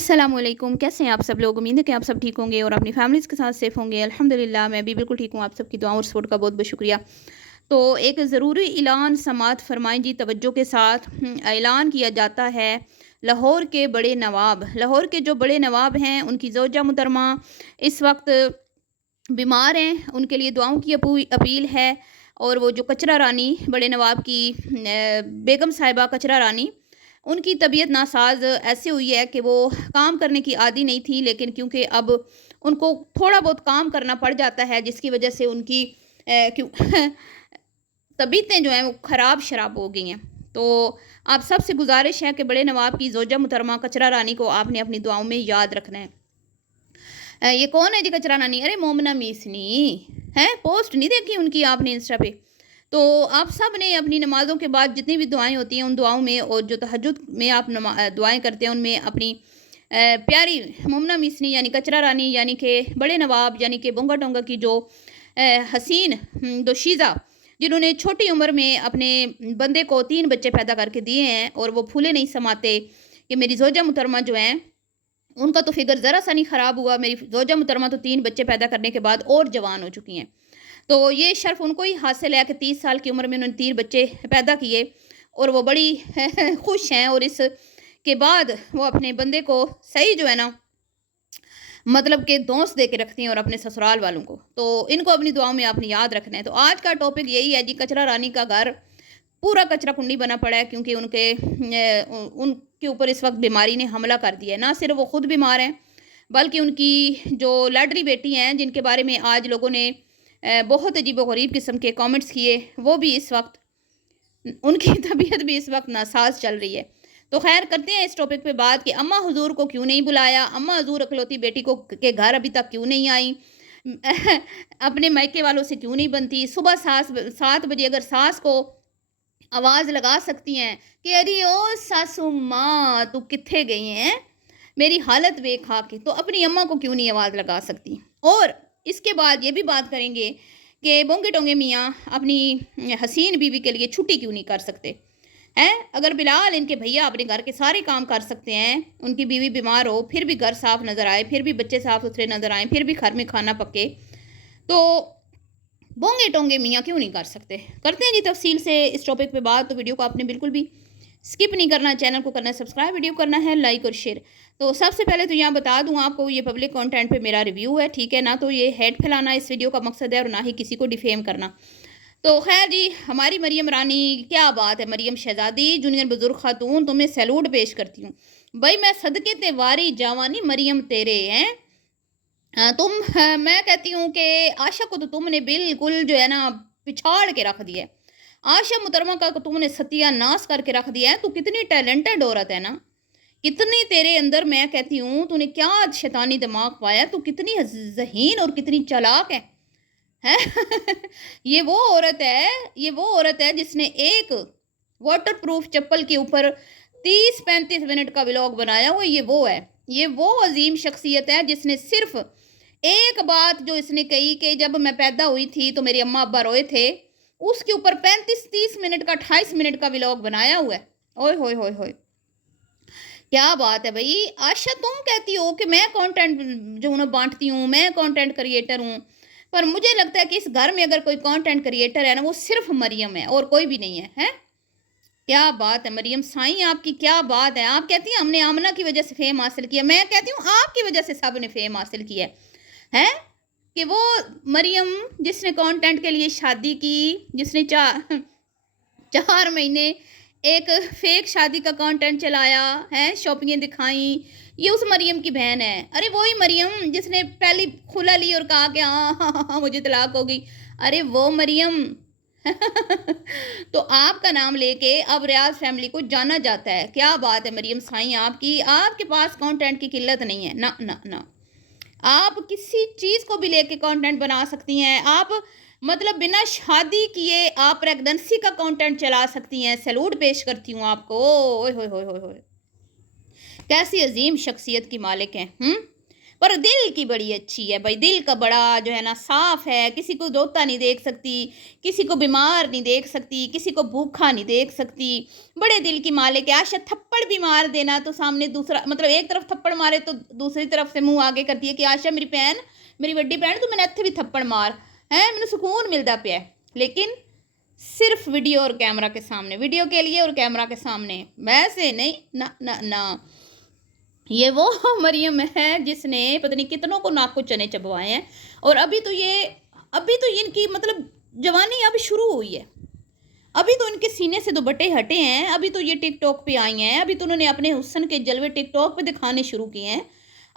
अस्सलाम वालेकुम। कैसे हैं आप सब लोग? उम्मीद है कि आप सब ठीक होंगे और अपनी फैमिलीज़ के साथ सेफ़ होंगे। अल्हम्दुलिल्लाह मैं भी बिल्कुल ठीक हूँ। आप सबकी दुआओं और सपोर्ट का बहुत बहुत शुक्रिया। तो एक ज़रूरी ऐलान समाअत फ़रमाएँ जी तवज्जो के साथ। ऐलान किया जाता है लाहौर के बड़े नवाब, लाहौर के जो बड़े नवाब हैं उनकी ज़ौजा मुहतरमा इस वक्त बीमार हैं, उनके लिए दुआओं की अपील है। और वो जो कचरा रानी बड़े नवाब की बेगम साहिबा कचरा रानी, उनकी तबीयत नासाज ऐसे हुई है कि वो काम करने की आदी नहीं थी, लेकिन क्योंकि अब उनको थोड़ा बहुत काम करना पड़ जाता है, जिसकी वजह से उनकी क्यों तबीयतें जो हैं वो ख़राब शराब हो गई हैं। तो आप सबसे गुजारिश है कि बड़े नवाब की ज़ौजा मुहतरमा कचरा रानी को आपने अपनी दुआओं में याद रखना है। ये कौन है जी कचरा नानी? अरे मोमना मीसनी है। पोस्ट नहीं देखी उनकी आपने इंस्टा पे? तो आप सब ने अपनी नमाज़ों के बाद जितनी भी दुआएं होती हैं उन दुआओं में, और जो तहज्जुद में आप दुआएं करते हैं उनमें अपनी प्यारी मोमना मीसनी यानी कचरा रानी यानी कि बड़े नवाब यानी कि बोंगा टोंगा की जो हसीन दोशीज़ा, जिन्होंने छोटी उम्र में अपने बंदे को 3 बच्चे पैदा करके दिए हैं और वो फूले नहीं समाते कि मेरी ज़ौजा मुहतरमा जो हैं उनका तो फिगर ज़रा सा नहीं ख़राब हुआ। मेरी ज़ौजा मुहतरमा तो 3 बच्चे पैदा करने के बाद और जवान हो चुकी हैं। तो ये शर्फ़ उनको ही हासिल है कि 30 साल की उम्र में उन्होंने 3 बच्चे पैदा किए और वो बड़ी खुश हैं। और इसके बाद वो अपने बंदे को सही जो है ना मतलब कि दोस्त दे के रखती हैं और अपने ससुराल वालों को। तो इनको अपनी दुआओं में आपने याद रखना है। तो आज का टॉपिक यही है जी, कचरा रानी का घर पूरा कचरा कुंडी बना पड़ा है, क्योंकि उनके ऊपर इस वक्त बीमारी ने हमला कर दिया है। ना सिर्फ वो खुद बीमार हैं, बल्कि उनकी जो लाडली बेटी हैं जिनके बारे में आज लोगों ने बहुत अजीबो-गरीब किस्म के कमेंट्स किए, वो भी इस वक्त उनकी तबीयत भी इस वक्त नासाज चल रही है। तो खैर करते हैं इस टॉपिक पे बात कि अम्मा हुजूर को क्यों नहीं बुलाया, अम्मा हुजूर अकलौती बेटी को के घर अभी तक क्यों नहीं आई, अपने मायके वालों से क्यों नहीं बनती। सुबह 7 बजे अगर सास को आवाज़ लगा सकती हैं कि अरे ओ सासू माँ तू कित्थे गई हैं, मेरी हालत वेख के, तो अपनी अम्मा को क्यों नहीं आवाज़ लगा सकती। और इसके बाद ये भी बात करेंगे कि बोंगे टोंगे मियाँ अपनी हसीन बीवी के लिए छुट्टी क्यों नहीं कर सकते हैं। अगर बिलाल इनके भैया अपने घर के सारे काम कर सकते हैं, उनकी बीवी बीमार हो फिर भी घर साफ नज़र आए, फिर भी बच्चे साफ सुथरे नज़र आए, फिर भी घर में खाना पके, तो बोंगे टोंगे मियाँ क्यों नहीं कर सकते। करते हैं जी तफसील से इस टॉपिक पे बात। तो वीडियो को आपने बिल्कुल भी स्किप नहीं करना, चैनल को करना है सब्सक्राइब, वीडियो करना है लाइक और शेयर। तो सबसे पहले तो यहाँ बता दूँ आपको, ये पब्लिक कंटेंट पे मेरा रिव्यू है, ठीक है ना। तो ये हेट फैलाना इस वीडियो का मकसद है और ना ही किसी को डिफेम करना। तो खैर जी, हमारी मरियम रानी क्या बात है, मरियम शहजादी जूनियर बुजुर्ग खातून, तुम्हें सैल्यूट पेश करती हूँ भाई। मैं सदके ते वारी जावानी मरियम तेरे हैं। मैं कहती हूँ कि आशा को तो तुमने बिल्कुल जो है ना पिछाड़ के रख दिया है। आशा मुहतरमा का तुमने सत्यानाश करके रख दिया है। तू कितनी टैलेंटेड औरत है ना, कितनी तेरे अंदर, मैं कहती हूँ तूने क्या शैतानी दिमाग पाया, तू कितनी ज़हीन और कितनी चालाक है? ये वो औरत है, ये वो औरत है जिसने एक वाटर प्रूफ चप्पल के ऊपर 30-35 मिनट का व्लॉग बनाया हुआ। ये वो है, ये वो अजीम शख्सियत है जिसने सिर्फ एक बात जो इसने कही कि जब मैं पैदा हुई थी तो मेरे अम्मा अब्बा रोए थे, उसके ऊपर 35-30 मिनट का 28 मिनट का व्लॉग बनाया हुआ है। ओए होए होए होए, क्या बात है भाई। आशा तुम कहती हो कि मैं कंटेंट जो ना बांटती हूँ, मैं कंटेंट क्रिएटर हूँ, पर मुझे लगता है कि इस घर में अगर कोई कंटेंट क्रिएटर है ना, वो सिर्फ मरियम है और कोई भी नहीं है। हैं? क्या बात है मरियम साईं, आपकी क्या बात है। आप कहती हैं हमने आमना की वजह से फेम हासिल किया, मैं कहती हूँ आपकी वजह से सब ने फेम हासिल किया है। कि वो मरियम जिसने कंटेंट के लिए शादी की, जिसने 4 महीने एक फेक शादी का कंटेंट चलाया है, शॉपिंगें दिखाई, ये उस मरियम की बहन है। अरे वही मरियम जिसने पहली खुला ली और कहा कि हाँ मुझे तलाक हो गई। अरे वो मरियम तो आपका नाम लेके अब रियाज फैमिली को जाना जाता है। क्या बात है मरियम साईं, आपकी, आपके पास कंटेंट की किल्लत नहीं है ना ना ना। आप किसी चीज़ को भी लेके कंटेंट बना सकती हैं। आप मतलब बिना शादी किए आप प्रेगनेंसी का कंटेंट चला सकती हैं। सैल्यूट पेश करती हूँ आपको। ओए होए होए होए होए, कैसी अजीम शख्सियत की मालिक हैं। पर दिल की बड़ी अच्छी है भाई, दिल का बड़ा जो है ना साफ़ है, किसी को रोता नहीं देख सकती, किसी को बीमार नहीं देख सकती, किसी को भूखा नहीं देख सकती, बड़े दिल की मालिक है। आशा थप्पड़ भी मार देना तो सामने दूसरा, मतलब एक तरफ थप्पड़ मारे तो दूसरी तरफ से मुँह आगे करती है कि आशा मेरी भैन, मेरी वड्डी भैन तू मैंने इत्थे भी थप्पड़ मार, हैं मैंने सुकून मिलता पिया है। लेकिन सिर्फ वीडियो और कैमरा के सामने, वीडियो के लिए और कैमरा के सामने, वैसे नहीं, ना ना ना। ये वो मरियम है जिसने पता नहीं कितनों को नाक को चने चबवाए हैं, और अभी तो इनकी मतलब जवानी अभी शुरू हुई है, अभी तो इनके सीने से दुपट्टे हटे हैं, अभी तो ये टिकटॉक पे आई हैं, अभी तो उन्होंने अपने हुस्न के जलवे टिकटॉक पे दिखाने शुरू किए हैं।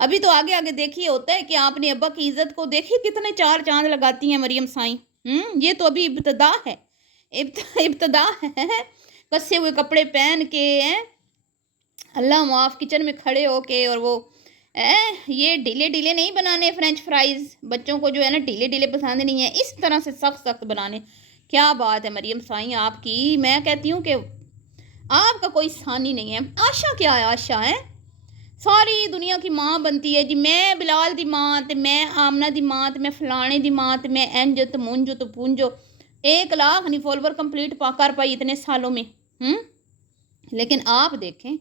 अभी तो आगे आगे देखिए होता है कि आपने अब्बा की इज्जत को देखिए कितने चार चांद लगाती हैं मरियम साईं। ये तो अभी इब्तदा है, इब्तदा है। कसे हुए कपड़े पहन के हैं, अल्लाह माफ़, किचन में खड़े होके, और वो ये ढीले ढीले नहीं बनाने फ्रेंच फ्राइज़, बच्चों को जो है ना ढीले ढीले पसंद नहीं है, इस तरह से सख्त सख्त बनाने। क्या बात है मरियम साईं आपकी, मैं कहती हूँ कि आपका कोई सानी नहीं है। आशा क्या है, आशा है सारी दुनिया की माँ बनती है जी, मैं बिलाल दी माँ, तो मैं आमना दी माँ, तो मैं फलाने दी माँ, तो मैं इंज तो मुंजो तो पूंजो। 1 लाख नहीं फॉलोवर कंप्लीट कर पाई इतने सालों में। लेकिन आप देखें,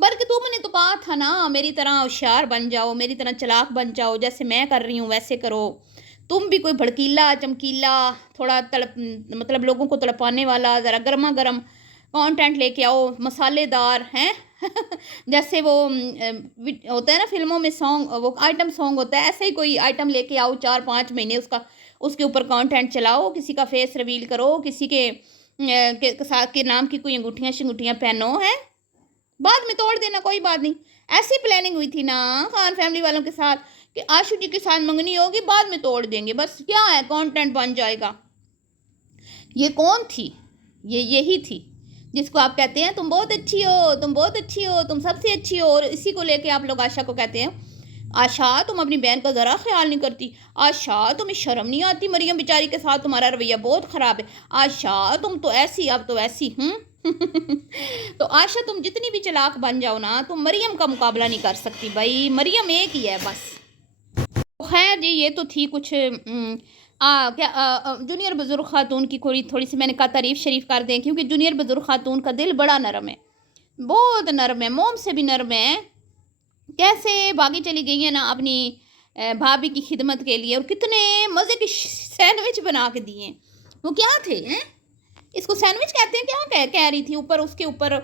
बल्कि तुमने तो कहा था ना मेरी तरह होशियार बन जाओ, मेरी तरह चालाक बन जाओ, जैसे मैं कर रही हूँ वैसे करो। तुम भी कोई भड़कीला चमकीला, थोड़ा तड़प, मतलब लोगों को तड़पाने वाला, ज़रा गर्मा गर्म कंटेंट लेके आओ, मसालेदार हैं जैसे वो होता है ना फिल्मों में सॉन्ग, वो आइटम सॉन्ग होता है, ऐसे ही कोई आइटम लेके आओ, 4-5 महीने उसके ऊपर कंटेंट चलाओ, किसी का फेस रिवील करो, किसी के साथ के नाम की कोई अंगूठियाँ शंगूठियाँ पहनो, है बाद में तोड़ देना, कोई बात नहीं। ऐसी प्लानिंग हुई थी ना खान फैमिली वालों के साथ कि आशू जी के साथ मंगनी होगी, बाद में तोड़ देंगे, बस क्या है कंटेंट बन जाएगा। ये कौन थी, ये यही थी जिसको आप कहते हैं तुम बहुत अच्छी हो, तुम बहुत अच्छी हो, तुम सबसे अच्छी हो, और इसी को लेके आप लोग आशा को कहते हैं आशा तुम अपनी बहन का ज़रा ख्याल नहीं करती, आशा तुम्हें शर्म नहीं आती, मरियम बेचारी के साथ तुम्हारा रवैया बहुत ख़राब है, आशा तुम तो ऐसी, अब तो ऐसी। तो आशा तुम जितनी भी चालाक बन जाओ ना, तुम मरियम का मुकाबला नहीं कर सकती भाई, मरियम एक ही है बस। खैर जी, ये तो थी कुछ जूनियर बुज़ुर्ग ख़ातून की थोड़ी सी मैंने कहा तारीफ़ शरीफ कर दें, क्योंकि जूनियर बुज़ुर्ग ख़ातून का दिल बड़ा नरम है, बहुत नरम है, मोम से भी नरम है। कैसे भागी चली गई है ना अपनी भाभी की खिदमत के लिए, और कितने मज़े के सैंडविच बना के दिए। वो क्या थे, हैं इसको सैंडविच कहते हैं क्या, कह रही थी, ऊपर उसके ऊपर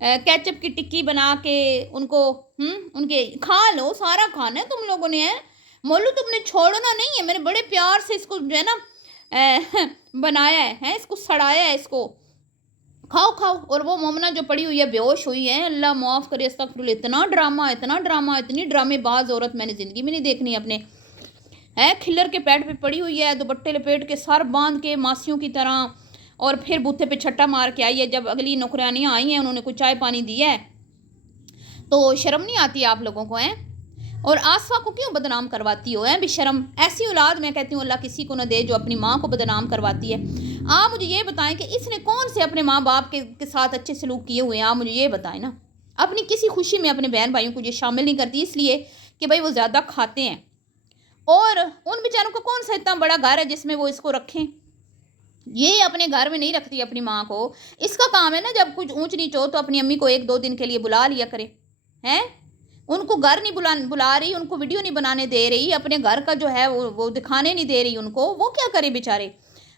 केचप की टिक्की बना के उनको उनके खा लो, सारा खाना है तुम लोगों ने, है मोलू तुमने छोड़ना नहीं है, मैंने बड़े प्यार से इसको जो है ना बनाया है, इसको सड़ाया है, इसको खाओ खाओ। और वो मोमना जो पड़ी हुई है बेहोश हुई है, अल्लाह माफ़ करे, अस्तगफिरुल्लाह, इतना ड्रामा, इतनी ड्रामेबाज औरत मैंने ज़िंदगी में नहीं देखनी अपने, है खिल्लर के पेट पे पड़ी हुई है, दुपट्टे लपेट के सर बांध के मासियों की तरह, और फिर बूथे पे छट्टा मार के आई है। जब अगली नौकरानियाँ आई हैं, उन्होंने कुछ चाय पानी दिया है, तो शर्म नहीं आती आप लोगों को, हैं और आसफा को क्यों बदनाम करवाती हो, हैं बेशरम। ऐसी औलाद मैं कहती हूँ अल्लाह किसी को न दे जो अपनी माँ को बदनाम करवाती है। आप मुझे ये बताएं कि इसने कौन से अपने माँ बाप के साथ अच्छे सलूक किए हुए हैं, आप मुझे ये बताएं ना। अपनी किसी खुशी में अपने बहन भाइयों को ये शामिल नहीं करती, इसलिए कि भाई वो ज़्यादा खाते हैं, और उन बेचारों को कौन सा इतना बड़ा घर है जिसमें वो इसको रखें। ये अपने घर में नहीं रखती अपनी माँ को, इसका काम है ना जब कुछ ऊंच नीच हो तो अपनी अम्मी को 1-2 दिन के लिए बुला लिया करे, हैं उनको घर नहीं बुला रही, उनको वीडियो नहीं बनाने दे रही, अपने घर का जो है वो दिखाने नहीं दे रही उनको। वो क्या करे बेचारे,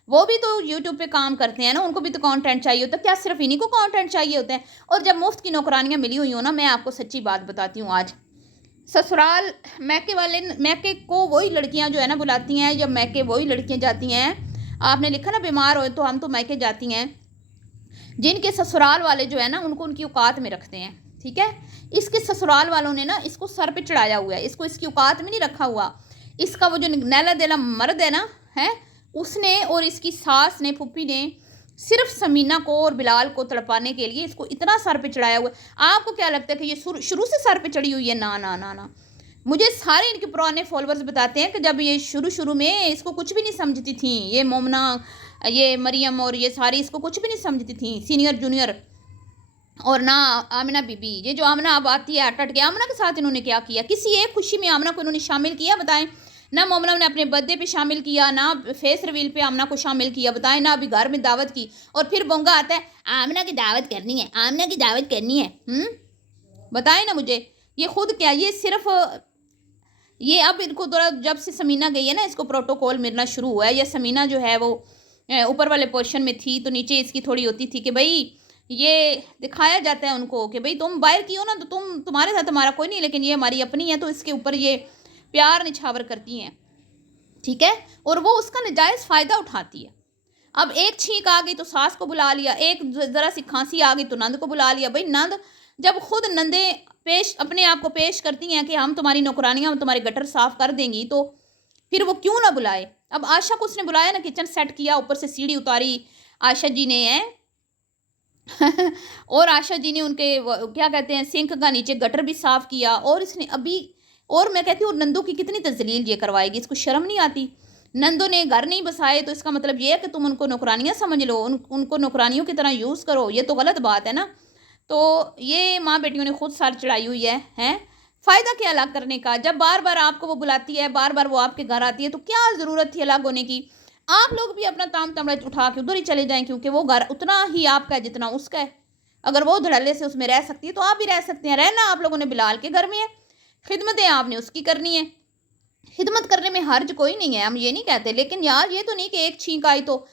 वो भी तो यूट्यूब पे काम करते हैं ना, उनको भी तो कंटेंट चाहिए होता है। क्या सिर्फ इन्हीं को कंटेंट चाहिए होता है? और जब मुफ्त की नौकरानियाँ मिली हुई हो ना, मैं आपको सच्ची बात बताती हूँ, आज ससुराल मैके को वही लड़कियाँ जो है ना बुलाती हैं, जब मैके वही लड़कियाँ जाती हैं। आपने लिखा ना बीमार हो तो हम तो मैके जाती हैं, जिनके ससुराल वाले जो है ना उनको उनकी औकात में रखते हैं, ठीक है। इसके ससुराल वालों ने ना इसको सर पे चढ़ाया हुआ है, इसको इसकी औकात में नहीं रखा हुआ। इसका वो जो नैला देला मर्द है ना, है उसने और इसकी सास ने, फूफी ने, सिर्फ समीना को और बिलाल को तड़पाने के लिए इसको इतना सर पे चढ़ाया हुआ है। आपको क्या लगता है कि ये शुरू से सर पे चढ़ी हुई है? ना ना ना ना। मुझे सारे इनके पुराने फॉलोअर्स बताते हैं कि जब ये शुरू में इसको कुछ भी नहीं समझती थी, ये मोमना, ये मरियम और ये सारी इसको कुछ भी नहीं समझती थी, सीनियर जूनियर اور نہ آمنہ بی بی، یہ جو آمنہ اب آتی ہے اٹٹ کے، آمنہ کے ساتھ انہوں نے کیا کیا؟ کسی ایک خوشی میں آمنہ کو انہوں نے شامل کیا بتائیں؟ نہ مومنہ نے اپنے برتھ ڈے پہ شامل کیا، نہ فیس ریویل پہ آمنہ کو شامل کیا بتائیں، نہ ابھی گھر میں دعوت کی، اور پھر بونگا آتا ہے آمنہ کی دعوت کرنی ہے، آمنہ کی دعوت کرنی ہے۔ بتائیں نا مجھے، یہ خود کیا، یہ صرف یہ اب ان کو تھوڑا جب سے سمینہ گئی ہے نا اس کو پروٹوکول ملنا شروع ہوا ہے، یا سمینہ جو ہے وہ اوپر والے پورشن میں تھی تو نیچے اس کی تھوڑی ہوتی تھی کہ بھئی یہ دکھایا جاتا ہے ان کو کہ بھئی تم باہر کی ہو نا تو تمہارے ساتھ ہمارا کوئی نہیں، لیکن یہ ہماری اپنی ہے تو اس کے اوپر یہ پیار نچھاور کرتی ہیں، ٹھیک ہے، اور وہ اس کا نجائز فائدہ اٹھاتی ہے۔ اب ایک چھینک آ گئی تو ساس کو بلا لیا، ایک ذرا سی کھانسی آ گئی تو نند کو بلا لیا۔ بھئی نند جب خود نندیں اپنے آپ کو پیش کرتی ہیں کہ ہم تمہاری نوکرانیاں، ہم تمہارے گٹر صاف کر دیں گی، تو پھر وہ کیوں نہ بلائے؟ اب عائشہ کو اس نے بلایا نا، کچن سیٹ کیا، اوپر سے سیڑھی اتاری عائشہ جی نے ہیں اور عائشہ جی نے ان کے کیا کہتے ہیں سنک کا نیچے گٹر بھی صاف کیا، اور اس نے ابھی، اور میں کہتی ہوں نندوں کی کتنی تذلیل یہ کروائے گی، اس کو شرم نہیں آتی؟ نندوں نے گھر نہیں بسائے تو اس کا مطلب یہ ہے کہ تم ان کو نوکرانیاں سمجھ لو، ان کو نوکرانیوں کی طرح یوز کرو، یہ تو غلط بات ہے نا۔ تو یہ ماں بیٹیوں نے خود سر چڑھائی ہوئی ہے، ہیں فائدہ کیا الگ کرنے کا؟ جب بار بار آپ کو وہ بلاتی ہے، بار بار وہ آپ کے گھر آتی ہے، تو کیا ضرورت تھی الگ ہونے کی؟ آپ لوگ بھی اپنا تام تمڑا اٹھا کے ادھر ہی چلے جائیں، کیونکہ وہ گھر اتنا ہی آپ کا ہے جتنا اس کا ہے۔ اگر وہ دھڑلے سے اس میں رہ سکتی ہے تو آپ بھی رہ سکتے ہیں۔ رہنا آپ لوگوں نے بلال کے گھر میں ہے، خدمتیں آپ نے اس کی کرنی ہے، خدمت کرنے میں حرج کوئی نہیں ہے، ہم یہ نہیں کہتے، لیکن یار یہ تو نہیں کہ ایک چھینک آئی تو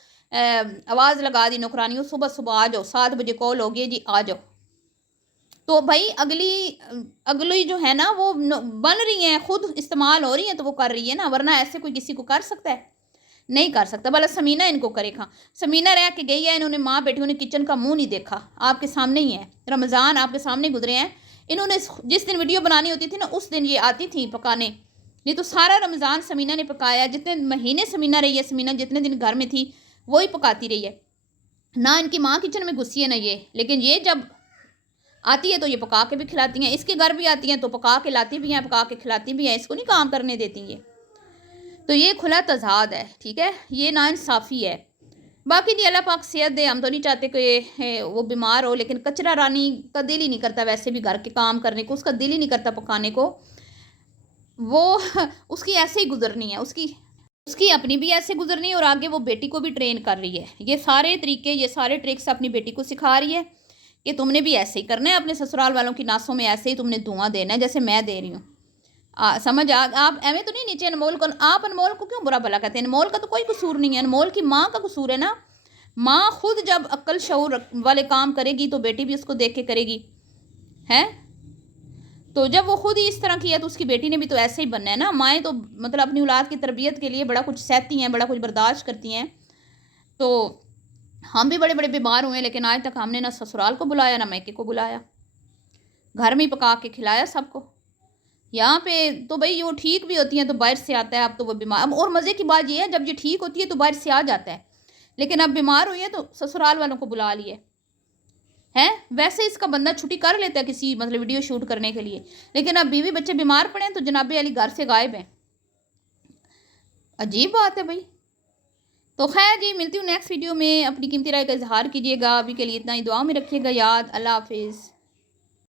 آواز لگا دی نوکرانیوں صبح صبح آ جاؤ، 7 بجے کال ہوگی جی آ جاؤ، تو بھائی اگلی جو ہے نا وہ بن رہی ہیں، خود استعمال ہو رہی ہیں تو وہ کر رہی ہے نا، ورنہ ایسے کوئی کسی کو کر سکتا ہے؟ نہیں کر سکتا۔ بھلا سمینہ ان کو کرے کھاں، سمینہ رہ کے گئی ہے، انہوں نے ماں بیٹیوں نے کچن کا منہ نہیں دیکھا، آپ کے سامنے ہی ہے، رمضان آپ کے سامنے گزرے ہیں، انہوں نے جس دن ویڈیو بنانی ہوتی تھی نا اس دن یہ آتی تھی پکانے، نہیں تو سارا رمضان سمینہ نے پکایا، جتنے مہینے سمینہ رہی ہے، سمینہ جتنے دن گھر میں تھی وہی پکاتی رہی ہے، نہ ان کی ماں کچن میں گھسی ہے نہ یہ، لیکن یہ جب آتی ہے تو یہ پکا کے بھی کھلاتی ہیں، اس کے گھر بھی آتی ہیں تو پکا کے لاتی بھی ہیں، پکا کے کھلاتی بھی ہیں، اس کو نہیں کام کرنے دیتی یہ، تو یہ کھلا تضاد ہے، ٹھیک ہے، یہ ناانصافی ہے۔ باقی جی اللہ پاک صحت دے، ہم تو نہیں چاہتے کہ وہ بیمار ہو، لیکن کچرا رانی کا دل ہی نہیں کرتا ویسے بھی گھر کے کام کرنے کو، اس کا دل ہی نہیں کرتا پکانے کو، وہ اس کی ایسے ہی گزرنی ہے، اس کی اپنی بھی ایسے گزرنی ہے، اور آگے وہ بیٹی کو بھی ٹرین کر رہی ہے، یہ سارے طریقے، یہ سارے ٹرکس اپنی بیٹی کو سکھا رہی ہے کہ تم نے بھی ایسے ہی کرنا ہے، اپنے سسرال والوں کی ناسوں میں ایسے ہی تم نے دھواں دینا ہے جیسے میں دے رہی ہوں۔ سمجھ آپ ایویں تو نہیں نیچے انمول کو، آپ انمول کو کیوں برا بھلا کہتے ہیں؟ انمول کا تو کوئی قصور نہیں ہے، انمول کی ماں کا قصور ہے نا، ماں خود جب عقل شعور والے کام کرے گی تو بیٹی بھی اس کو دیکھ کے کرے گی، ہے تو جب وہ خود ہی اس طرح کی ہے تو اس کی بیٹی نے بھی تو ایسے ہی بننا ہے نا۔ مائیں تو مطلب اپنی اولاد کی تربیت کے لیے بڑا کچھ سہتی ہیں، بڑا کچھ برداشت کرتی ہیں، تو ہم بھی بڑے بڑے بیمار ہوئے لیکن آج تک ہم نے نہ سسرال کو بلایا نہ میکے کو بلایا، گھر میں پکا کے کھلایا سب کو۔ یہاں پہ تو بھئی وہ ٹھیک بھی ہوتی ہیں تو باہر سے آتا ہے، اب تو وہ بیمار، اور مزے کی بات یہ ہے جب یہ ٹھیک ہوتی ہے تو باہر سے آ جاتا ہے، لیکن اب بیمار ہوئی ہے تو سسرال والوں کو بلا لیے ہیں۔ ویسے اس کا بندہ چھٹی کر لیتا ہے کسی مطلب ویڈیو شوٹ کرنے کے لیے، لیکن اب بیوی بچے بیمار پڑے ہیں تو جناب علی گھر سے غائب ہیں، عجیب بات ہے بھئی۔ تو خیر جی، ملتی ہوں نیکسٹ ویڈیو میں، اپنی قیمتی رائے کا اظہار کیجیے گا، ابھی کے لیے اتنا ہی، دعاؤں میں رکھیے گا یاد، اللہ حافظ۔